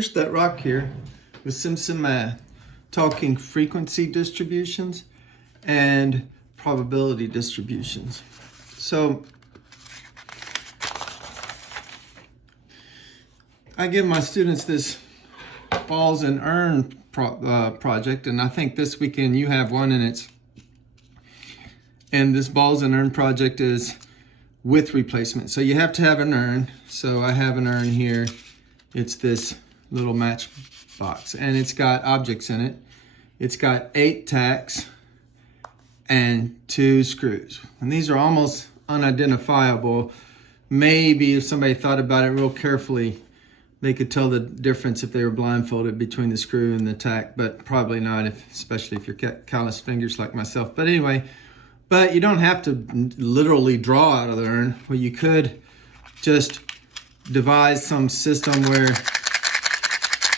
Here's that rock here with Simpson Math, talking frequency distributions and probability distributions. So I give my students this balls and urn project, and I think this weekend you have one, and this balls and urn project is with replacement. So you have to have an urn. So I have an urn here. It's this little match box, and it's got objects in it. It's got 8 tacks and 2 screws, and these are almost unidentifiable. Maybe if somebody thought about it real carefully, they could tell the difference if they were blindfolded between the screw and the tack, but probably not, especially if you're calloused fingers like myself. But anyway, but you don't have to literally draw out of the urn. Well, you could just devise some system where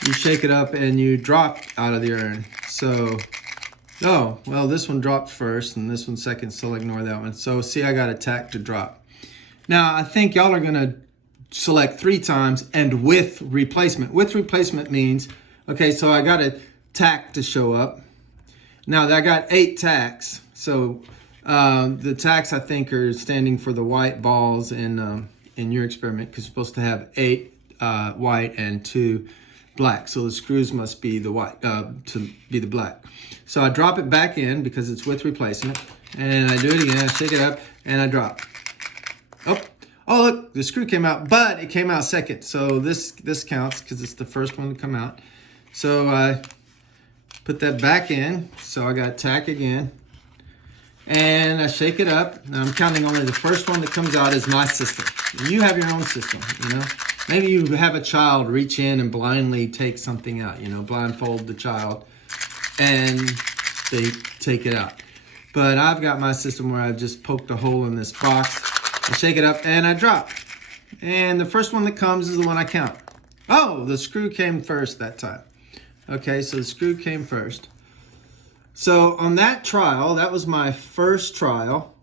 you shake it up and you drop out of the urn. So, oh, well, this one dropped first and this one second, so I'll ignore that one. So see, I got a tack to drop. Now, I think y'all are gonna select 3 times and with replacement. With replacement means, okay, so I got a tack to show up. Now, I got 8 tacks. So the tacks, I think, are standing for the white balls in your experiment, because you're supposed to have 8 white and 2 black. So the screws must be the white to be the black. So I drop it back in because it's with replacement, and I do it again. I shake it up and I drop. Oh, look, the screw came out, but it came out second. So this counts because it's the first one to come out. So I put that back in. So I got tack again, and I shake it up. Now I'm counting only the first one that comes out is my system. You have your own system, you know. Maybe you have a child reach in and blindly take something out, you know, blindfold the child and they take it out. But I've got my system where I've just poked a hole in this box, I shake it up and I drop. And the first one that comes is the one I count. Oh, the screw came first that time. Okay, so the screw came first. So on that trial, that was my first trial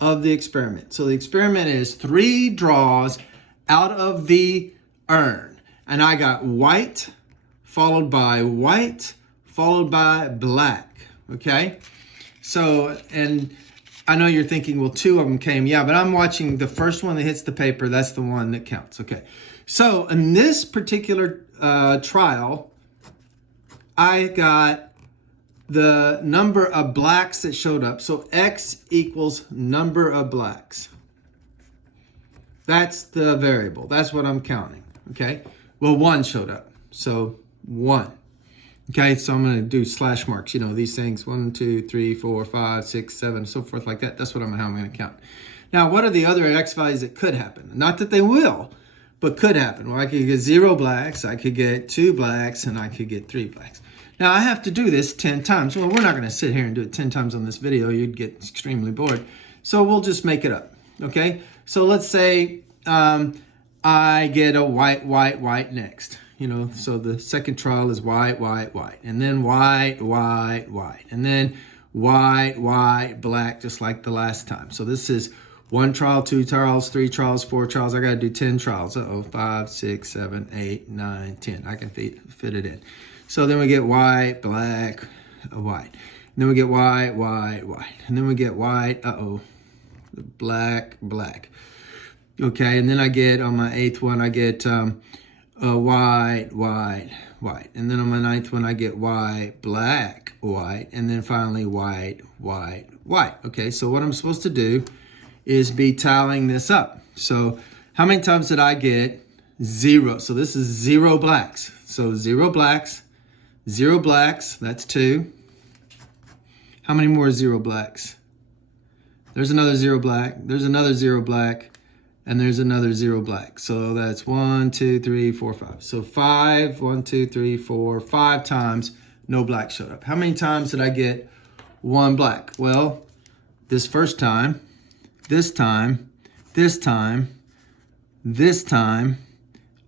of the experiment. So the experiment is 3 draws out of the urn, and I got white followed by white followed by black. Okay, so, and I know you're thinking, well, 2 of them came. Yeah, but I'm watching the first one that hits the paper. That's the one that counts. Okay, so in this particular trial, I got the number of blacks that showed up. So X equals number of blacks. That's the variable. That's what I'm counting, okay? Well, 1 showed up, so 1. Okay, so I'm gonna do slash marks, you know, these things, 1, 2, 3, 4, 5, 6, 7, so forth like that. That's how I'm gonna count. Now, what are the other X values that could happen? Not that they will, but could happen. Well, I could get 0 blacks, I could get 2 blacks, and I could get 3 blacks. Now, I have to do this 10 times. Well, we're not gonna sit here and do it 10 times on this video. You'd get extremely bored. So we'll just make it up, okay? So let's say I get a white, white, white next. You know, so the second trial is white, white, white. And then white, white, white. And then white, white, black, just like the last time. So this is 1 trial, 2 trials, 3 trials, 4 trials. I got to do 10 trials. Uh-oh, 5, 6, 7, 8, 9, 10. I can fit it in. So then we get white, black, white. And then we get white, white, white. And then we get white, black, black. Okay, and then I get, on my 8th one, I get white, white, white. And then on my 9th one, I get white, black, white. And then finally white, white, white. Okay, so what I'm supposed to do is be tallying this up. So how many times did I get 0? So this is 0 blacks. So 0 blacks, 0 blacks, that's 2. How many more 0 blacks? There's another 0 black, there's another 0 black, and there's another 0 black. So that's 1, 2, 3, 4, 5. So 5, 1, 2, 3, 4, 5 times no black showed up. How many times did I get 1 black? Well, this first time, this time, this time, this time,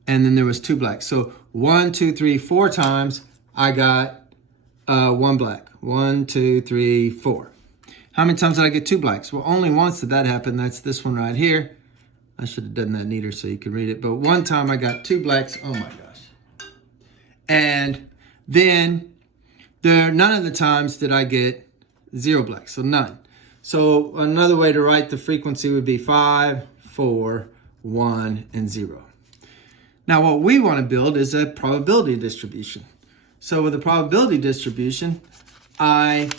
and then there was 2 blacks. So 1, 2, 3, 4 times I got 1 black. 1, 2, 3, 4. How many times did I get 2 blacks? Well, only once did that happen. That's this one right here. I should have done that neater so you can read it. But one time I got 2 blacks. Oh my gosh. then none of the times did I get 0 blacks, so none. So another way to write the frequency would be 5, 4, 1, and 0. Now what we want to build is a probability distribution. So with a probability distribution, I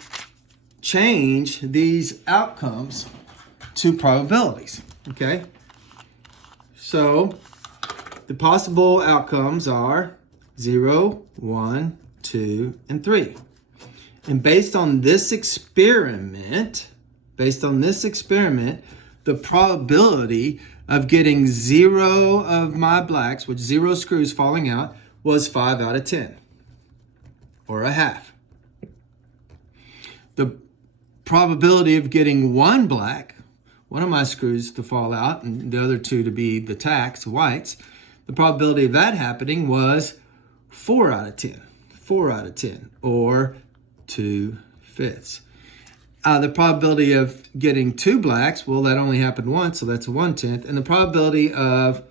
change these outcomes to probabilities, okay? So the possible outcomes are 0, 1, 2, and 3. And based on this experiment, the probability of getting 0 of my blacks, which 0 screws falling out, was 5 out of 10, or a half. The probability of getting 1 black, one of my screws to fall out and the other 2 to be the tacks, whites, the probability of that happening was 4 out of 10, 4 out of 10, or 2/5. The probability of getting 2 blacks, well, that only happened once, so that's a 1/10, and the probability of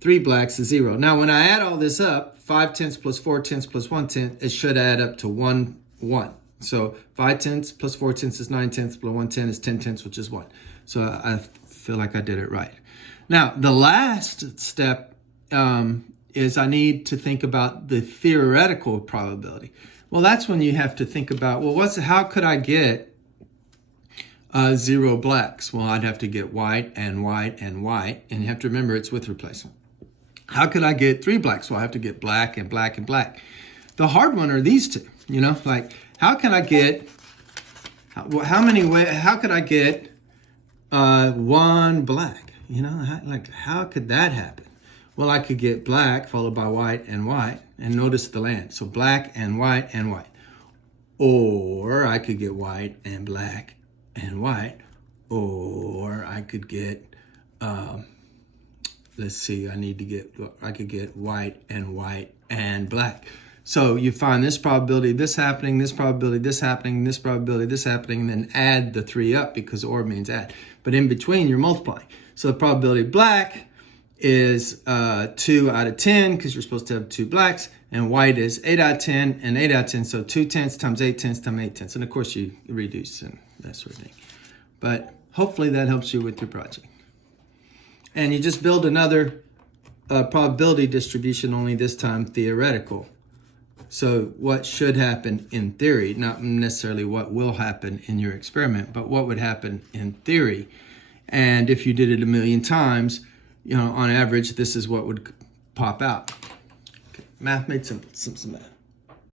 3 blacks is 0. Now, when I add all this up, 5/10 plus 4/10 plus 1/10, it should add up to 1, 1. So 5/10 plus 4/10 is 9/10 plus 1/10 is 10/10, which is 1. So I feel like I did it right. Now, the last step is I need to think about the theoretical probability. Well, that's when you have to think about, well, how could I get 0 blacks? Well, I'd have to get white and white and white, and you have to remember it's with replacement. How could I get 3 blacks? Well, I have to get black and black and black. The hard one are these two, like how can I get, how could I get 1 black? How could that happen? Well, I could get black followed by white, and notice the land. So black and white and white. Or I could get white and black and white. Or I could get, I could get white and black. So you find this probability, this happening, this probability, this happening, this probability, this happening, and then add the 3 up because OR means add. But in between, you're multiplying. So the probability of black is 2 out of 10 because you're supposed to have 2 blacks, and white is 8 out of 10 and 8 out of 10. So 2/10 times 8/10 times 8/10. And of course you reduce and that sort of thing. But hopefully that helps you with your project. And you just build another probability distribution, only this time theoretical. So what should happen in theory, not necessarily what will happen in your experiment, but what would happen in theory. And if you did it a million times, on average, this is what would pop out. Okay. Math made simple. Simple math.